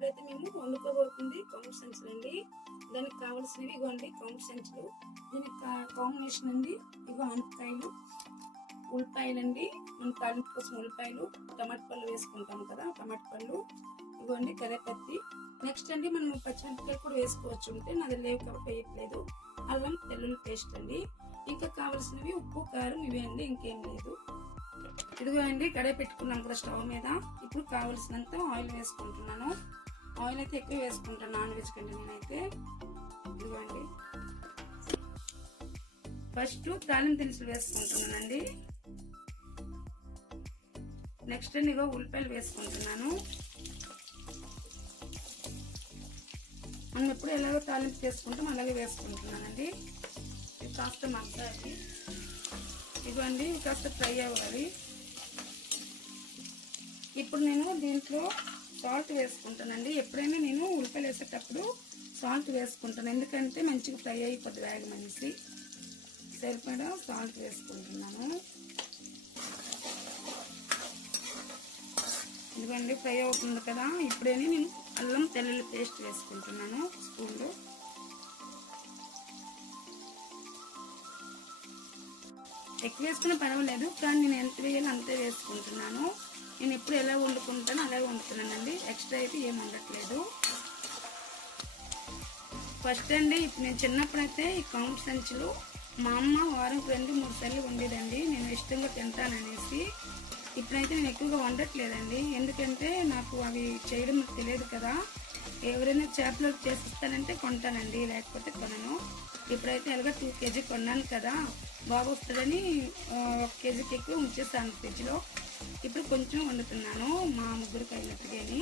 ఇప్పుడైతే మేము వండుకోబోతుంది కౌంట్ సెంచులు అండి. దానికి కావాల్సినవి ఇవ్వండి కౌంట్ సెంచులు. దీనికి కాంబినేషన్ అండి ఇగో ఆనపకాయలు ఉల్లిపాయలు అండి. మన తాలింపు కోసం ఉల్లిపాయలు టమాటా పళ్ళు వేసుకుంటాం కదా టమాటా పళ్ళు. ఇవ్వండి కరేపత్తి నెక్స్ట్ అండి మనం పచ్చిమిరపకాయలు కూడా వేసుకోవచ్చు ఉంటే నాది లేవు కాబట్టి వేయట్లేదు. అల్లం తెల్లుల్లి పేస్ట్ అండి. ఇంకా కావాల్సినవి ఉప్పు కారం ఇవే అండి ఇంకేం లేదు. ఇదిగో అండి కడాయి పెట్టుకున్నాం కదా స్టవ్ మీద. ఇప్పుడు కావలసినంత ఆయిల్ వేసుకుంటున్నాను. ఆయిల్ అయితే ఎక్కువ వేసుకుంటాను నాన్ వెజ్ కంటే నేనైతే. ఇదిగో అండి ఫస్ట్ తాలింపు దినుసులు వేసుకుంటున్నానండి. నెక్స్ట్ ఇగో ఉల్లిపాయలు వేసుకుంటున్నాను. మనం ఎప్పుడు ఎలాగో తాలింపు చేసుకుంటాం అలాగే వేసుకుంటున్నానండి. ఇది కాస్త మగ్గాలి ఇవ్వండి కాస్త ఫ్రై అవ్వాలి. ఇప్పుడు నేను దీంట్లో సాల్ట్ వేసుకుంటానండి. ఎప్పుడైనా నేను ఉల్లిపాయలు వేసేటప్పుడు సాల్ట్ వేసుకుంటాను. ఎందుకంటే మంచిగా ఫ్రై అయిపోతుంది వేగమనేసి సరిపడా సాల్ట్ వేసుకుంటున్నాను. ఇదిగోండి ఫ్రై అవుతుంది కదా. ఇప్పుడే నేను అల్లం తెల్లుల్లి పేస్ట్ వేసుకుంటున్నాను స్పూన్లో. ఎక్కువ వేసుకున్న పర్వాలేదు కానీ నేను ఎంత వేయాలో అంతే వేసుకుంటున్నాను. నేను ఎప్పుడు ఎలా వండుకుంటానో అలాగే వండుతున్నానండి. ఎక్స్ట్రా అయితే ఏం వండట్లేదు. ఫస్ట్ అండి ఇప్పుడు నేను చిన్నప్పుడైతే ఈ కౌంట్ సంచులు మా అమ్మ వారం రెండు మూడు సార్లు వండేదండి. నేను ఇష్టంగా తింటాననేసి. ఇప్పుడైతే నేను ఎక్కువగా వండట్లేదండి. ఎందుకంటే నాకు అవి చేయడం నాకు తెలియదు కదా. ఎవరైనా చేపలు చేసిస్తానంటే కొంటానండి లేకపోతే కొనను. ఇప్పుడైతే ఎలాగో టూ కేజీ కొన్నాను కదా. బాగా వస్తుందని ఒక కేజీకి ఎక్కువ ఉంచేస్తాను ఫ్రిడ్జ్లో. ఇప్పుడు కొంచెం వండుతున్నాను. మా ముగ్గురికి అయినట్టుగాని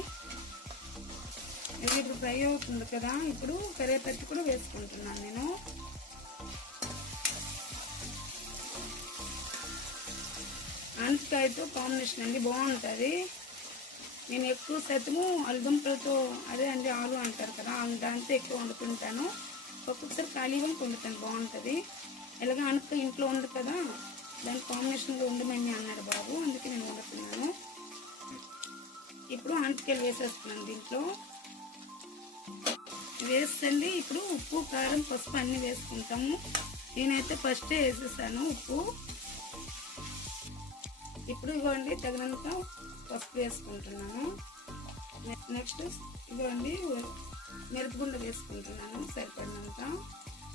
ఇది ఇప్పుడు ఫ్రై అవుతుంది కదా. ఇప్పుడు కరివేపత్తి కూడా వేసుకుంటున్నాను నేను. ఆనపకాయతో కాంబినేషన్ అండి. బాగుంటుంది. నేను ఎక్కువ శాతము అల్లుదుంపలతో అదే అండి ఆలు అంటారు కదా దాంతో ఎక్కువ వండుకుంటాను ఒక్కొక్కసారి ఖాళీగా వండుతాను బాగుంటుంది. ఇలాగ ఆనపకాయ ఇంట్లో ఉంది కదా. దాని కాంబినేషన్గా ఉండమని అన్నాడు బాబు. అందుకే ఆనపకాయలు వేసేస్తున్నాను దీంట్లో. వేస్తండి. ఇప్పుడు ఉప్పు కారం పసుపు అన్నీ వేసుకుంటాము. నేనైతే ఫస్టే వేసేసాను ఉప్పు. ఇప్పుడు ఇవ్వండి తగినంత పసుపు వేసుకుంటున్నాను. నెక్స్ట్ ఇవ్వండి మిరపగుండ వేసుకుంటున్నాను సరిపడినంత.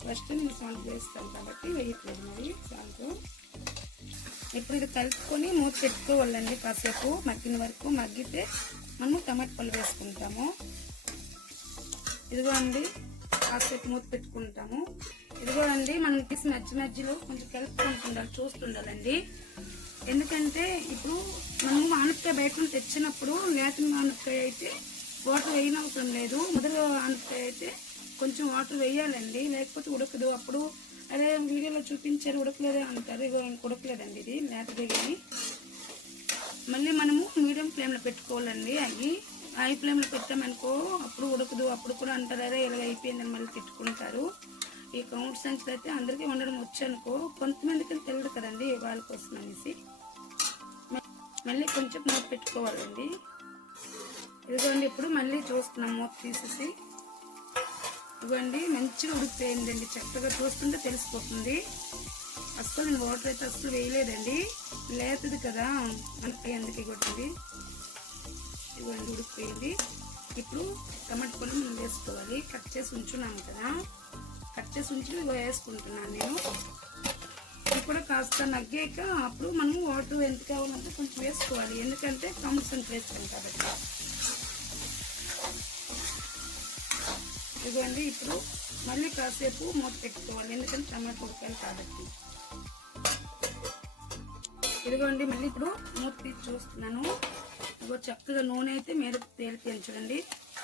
ఫస్ట్ నేను సాల్ట్ వేస్తాను కాబట్టి వేయట్లేదు మరి సాల్ట్. ఇప్పుడు ఇది కలుపుకొని మూత పెట్టుకోవాలండి కాసేపు. మగ్గిన వరకు మగ్గితే మనం టమాటా పళ్ళు వేసుకుంటాము. ఇదిగో అండి కాసేపు మూత పెట్టుకుంటాము. ఇదిగో అండి మనం తీసి మధ్య మధ్యలో కొంచెం కలుపుకుంటుండాలి చూస్తుండాలండి. ఎందుకంటే ఇప్పుడు మనము ఆనపకాయ బయట నుంచి తెచ్చినప్పుడు లేత ఆనపకాయ అయితే వాటర్ వేయనవసరం లేదు. మొదలు ఆనపకాయ అయితే కొంచెం వాటర్ వేయాలండి. లేకపోతే ఉడకదు. అప్పుడు అదే వీడియోలో చూపించారు ఉడకలేదే అంటారు. ఇగో ఉడకలేదండి ఇది లేతదే కానీ మళ్ళీ మనము మీడియం ఫ్లేమ్లో అవి హై ఫ్లేమ్లో పెట్టామనుకో అప్పుడు ఉడకదు. అప్పుడు కూడా అంటారు అదే ఇలా అయిపోయిందని మళ్ళీ తిట్టుకుంటారు. ఈ కౌంట్ సంచులు అయితే అందరికీ వండడం వచ్చనుకో కొంతమందికి తెలియదు కదండి వాళ్ళ కోసం అనేసి. మళ్ళీ కొంచెం మూత పెట్టుకోవాలండి. ఇదిగోండి ఇప్పుడు మళ్ళీ చూస్తున్నాం మూత తీసేసి. ఇవ్వండి మంచిగా ఉడికిపోయిందండి. చక్కగా చూస్తుంటే తెలిసిపోతుంది. అస్సలు నేను వాటర్ అయితే అస్సలు వేయలేదండి. లేతుంది కదా మనకి ఎందుకు కొట్టింది. ఇవ్వండి ఉడికిపోయింది ఇప్పుడు టమాటా పొలం ముందు వేసుకోవాలి. కట్ చేసి ఉంచున్నాను కదా. కట్ చేసి ఉంచి వేసుకుంటున్నాను నేను. ఇది కూడా కాస్త నగ్గాక అప్పుడు మనం వాటర్ ఎంత కావాలంటే కొంచెం వేసుకోవాలి. ఎందుకంటే కాన్సన్ట్రేషన్ కాబట్టి. ఇదిగోండి ఇప్పుడు మళ్ళీ కాసేపు మూత పెట్టుకోవాలి. ఎందుకంటే టమాటా ఉడకాలి కాబట్టి. ఇదిగోండి మళ్ళీ ఇప్పుడు మూత తీసి చూస్తున్నాను. ఇదిగో చక్కగా నూనె అయితే మీద తేలిపోయింది చూడండి.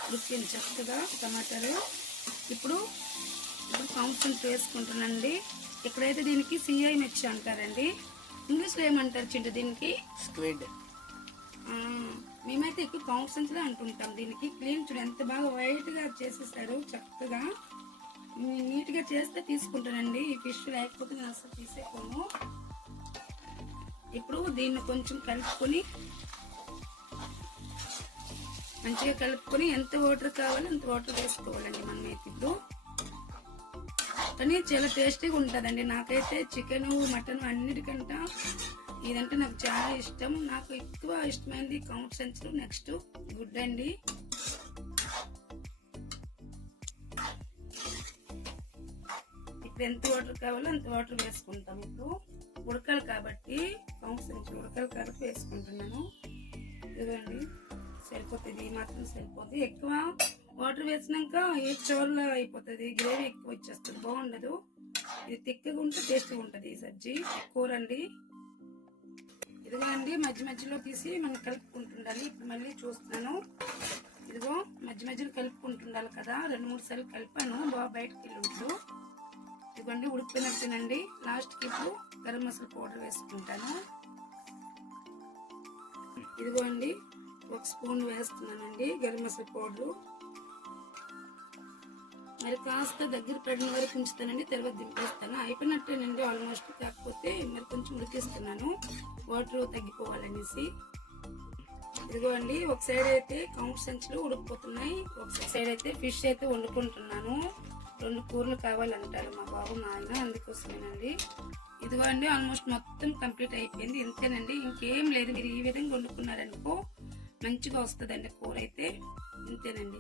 ఉడికింది చక్కగా టమాటాలు. ఇప్పుడు ఇప్పుడు కాన్సెంట్ వేసుకుంటున్నానండి ఇక్కడైతే దీనికి సిఐ మిర్చి అంటారండి. ఇంగ్లీష్లో ఏమంటారు చింటు దీనికి? స్క్విడ్. మేమైతే ఎక్కువ కౌన్సన్స్లో అంటుంటాం దీనికి. క్లీన్ చూడు ఎంత బాగా వైట్గా చేసేసాడు చక్కగా. నీట్గా చేస్తే తీసుకుంటానండి. ఈ ఫిష్ లేకపోతే నేను అసలు తీసేకోను ఇప్పుడు దీన్ని కొంచెం కలుపుకొని మంచిగా కలుపుకొని ఎంత వాటర్ కావాలో అంత వాటర్ వేసుకోవాలండి మనం అయితే ఇప్పుడు కానీ చాలా టేస్టీగా ఉంటుందండి. నాకైతే చికెన్ మటన్ అన్నిటికంట ఇదంటే నాకు చాలా ఇష్టం. నాకు ఎక్కువ ఇష్టమైంది కౌంట్ సెన్స్ నెక్స్ట్ గుడ్ అండి. ఇప్పుడు ఎంత వాటర్ కావాలో అంత వాటర్ వేసుకుంటాం. ఇప్పుడు ఉడకాలి కాబట్టి కౌంట్ సెన్స్ ఉడకలు కాబట్టి వేసుకుంటున్నాను. ఇదిగోండి. సరిపోతుంది ఈ మాత్రం సరిపోతుంది ఎక్కువ వాటర్ వేసినాక ఏ చోర్లో అయిపోతుంది గ్రేవీ ఎక్కువ వచ్చేస్తుంది బాగుండదు. ఇది తిక్కగా ఉంటే టేస్ట్గా ఉంటుంది ఈ సబ్జీ. కూర అండి ఇదిగో అండి మధ్య మధ్యలో తీసి మనం కలుపుకుంటుండాలి. ఇప్పుడు మళ్ళీ చూస్తున్నాను. ఇదిగో మధ్య మధ్యలో కలుపుకుంటుండాలి కదా. రెండు మూడు సార్లు కలిపాను. బాగా బయటకు వెళ్ళి ఇదిగోండి ఉడికిపోయినట్టేనండి లాస్ట్కి ఇప్పుడు గరం మసాలా పౌడర్ వేసుకుంటాను. ఇదిగో అండి ఒక స్పూన్ వేస్తున్నానండి గరం మసాలా పౌడరు. మరి కాస్త దగ్గర పడిన వరకు ఉంచుతానండి తర్వాత దింపేస్తాను. అయిపోయినట్టేనండి ఆల్మోస్ట్ కాకపోతే మరి కొంచెం ఉడికిస్తున్నాను. వాటర్ తగ్గిపోవాలనేసి. ఇదిగో అండి ఒక సైడ్ అయితే కౌంట్ సంచులు ఉడికిపోతున్నాయి. ఒక సైడ్ అయితే ఫిష్ అయితే వండుకుంటున్నాను. రెండు కూరలు కావాలంటారు మా బాబు మా ఆయన అందుకోసమేనండి. ఇదిగో అండి ఆల్మోస్ట్ మొత్తం కంప్లీట్ అయిపోయింది. ఇంతేనండి ఇంకేం లేదు. మీరు ఈ విధంగా వండుకున్నారనుకో మంచిగా వస్తుందండి కూర అయితే ఇంతేనండి.